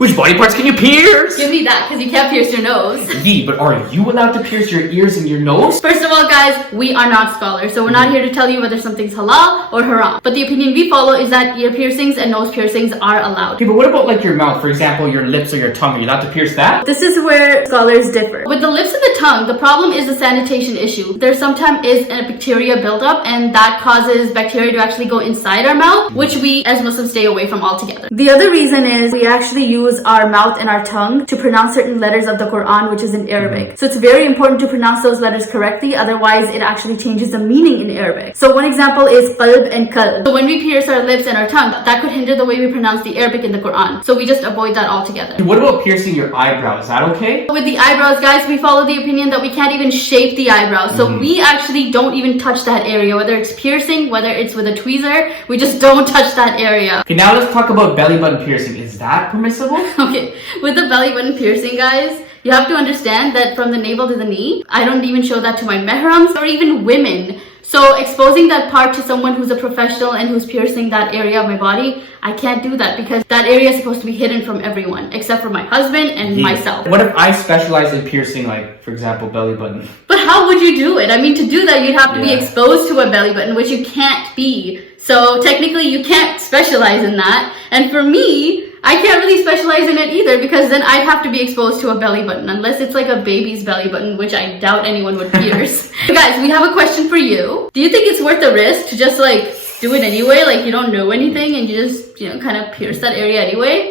Which body parts can you pierce? Give me that, because you can't pierce your nose. V, but are you allowed to pierce your ears and your nose? First of all, guys, we are not scholars, so we're not here to tell you whether something's halal or haram. But the opinion we follow is that ear piercings and nose piercings are allowed. Okay, but what about like your mouth? For example, your lips or your tongue. Are you allowed to pierce that? This is where scholars differ. With the lips and the tongue, the problem is the sanitation issue. There sometimes is a bacteria buildup, and that causes bacteria to actually go inside our mouth, which we as Muslims stay away from altogether. The other reason is we actually use our mouth and our tongue to pronounce certain letters of the Quran, which is in Arabic. So it's very important to pronounce those letters correctly, otherwise it actually changes the meaning in Arabic. So one example is qalb and kalb. So when we pierce our lips and our tongue, that could hinder the way we pronounce the Arabic in the Quran. So we just avoid that altogether. What about piercing your eyebrows? Is that okay? With the eyebrows, guys, we follow the opinion that we can't even shape the eyebrows. So we actually don't even touch that area, whether it's piercing, whether it's with a tweezer, we just don't touch that area. Okay, now let's talk about belly button piercing. Is that permissible? Okay, with the belly button piercing, guys, you have to understand that from the navel to the knee, I don't even show that to my mehrams or even women. So exposing that part to someone who's a professional and who's piercing that area of my body, I can't do that because that area is supposed to be hidden from everyone except for my husband and myself. What if I specialize in piercing, like, for example, belly button? But how would you do it? I mean, to do that, you'd have to be exposed to a belly button, which you can't be. So technically, you can't specialize in that. And for me, I can't really specialize in it either because then I'd have to be exposed to a belly button unless it's like a baby's belly button, which I doubt anyone would pierce. So guys, we have a question for you. Do you think it's worth the risk to just like do it anyway? Like you don't know anything and you just, kind of pierce that area anyway?